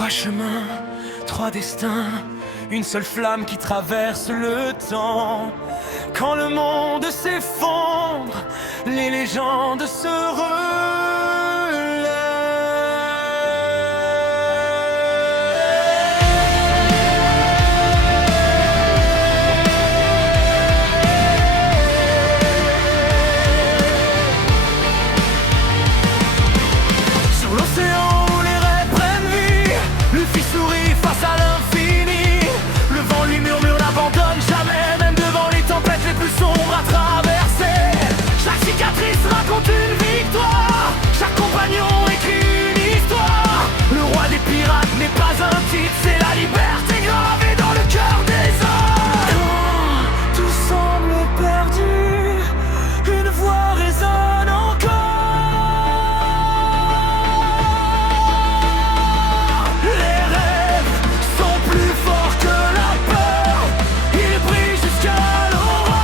Trois chemins, trois destins, une seule flamme qui traverse le temps. Quand le monde s'effondre, les légendes se relèvent. Sur l'océan où les rêves prennent vie, Luffy sourit face à l'infini. Le vent lui murmure n'abandonne jamais, même devant les tempêtes les plus sombres à traverser. Chaque cicatrice raconte une victoire, chaque compagnon écrit une histoire. Le roi des pirates n'est pas un titre, c'est la liberté gravée dans le cœur des hommes. Quand tout semble perdu, une voix résonne encore. Les rêves sont plus forts que la peur, ils brillent jusqu'à l'aurore.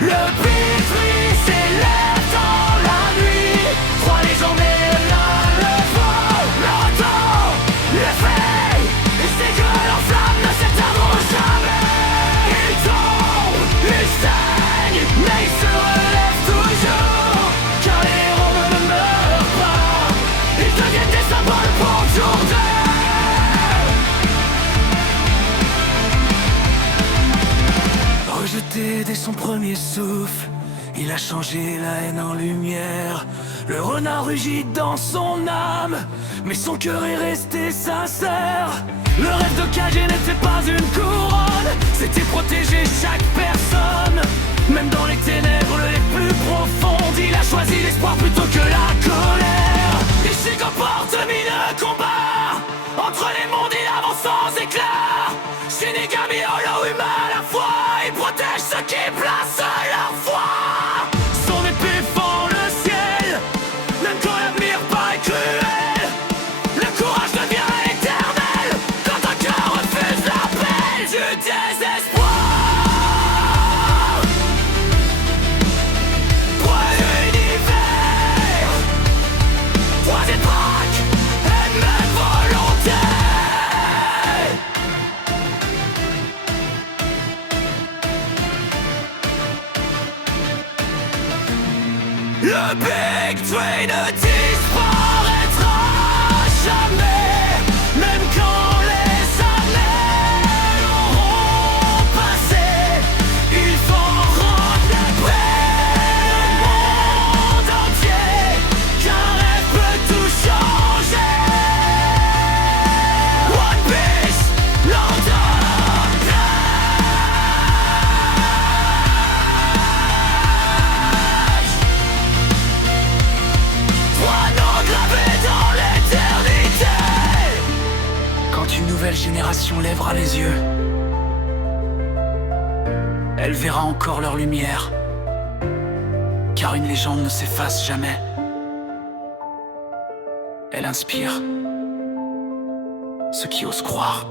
Le Big Three s'élève dans la nuit, trois légendes et l'un le vol. L'entend, le fait, et c'est que leurs flammes ne s'éteindront jamais. Ils tombent, ils saignent, mais ils se relèvent toujours, car les héros ne meurent pas, ils deviennent des symboles pour tourner. Rejeté dès son premier souffle, il a changé la haine en lumière. Le renard rugit dans son âme, mais son cœur est resté sincère. Le rêve de Kage n'était pas une couronne, c'était protéger chaque personne. Même dans les ténèbres les plus profondes, il a choisi l'espoir plutôt que la colère. Ichigo mine le combat, entre les mondes il avance sans éclat. Shinigami holo humain à la fois, il protège ceux qui placent leur foi. Son épée fend le ciel, même quand l'avenir paraît cruel. Le courage devient éternel, quand un cœur refuse l'appel du désespoir. Trois univers, trois époques, et même volonté. Le Big Three ne disparaîtra jamais, même quand les années auront passé. Il faut rendre la paix au monde entier, qu'un rêve peut tout changer. One Piece, l'entendre. Trois noms gravés dans l'éternité. Quand une nouvelle génération lèvera les yeux, elle verra encore leur lumière, car une légende ne s'efface jamais. Elle inspire ceux qui osent croire.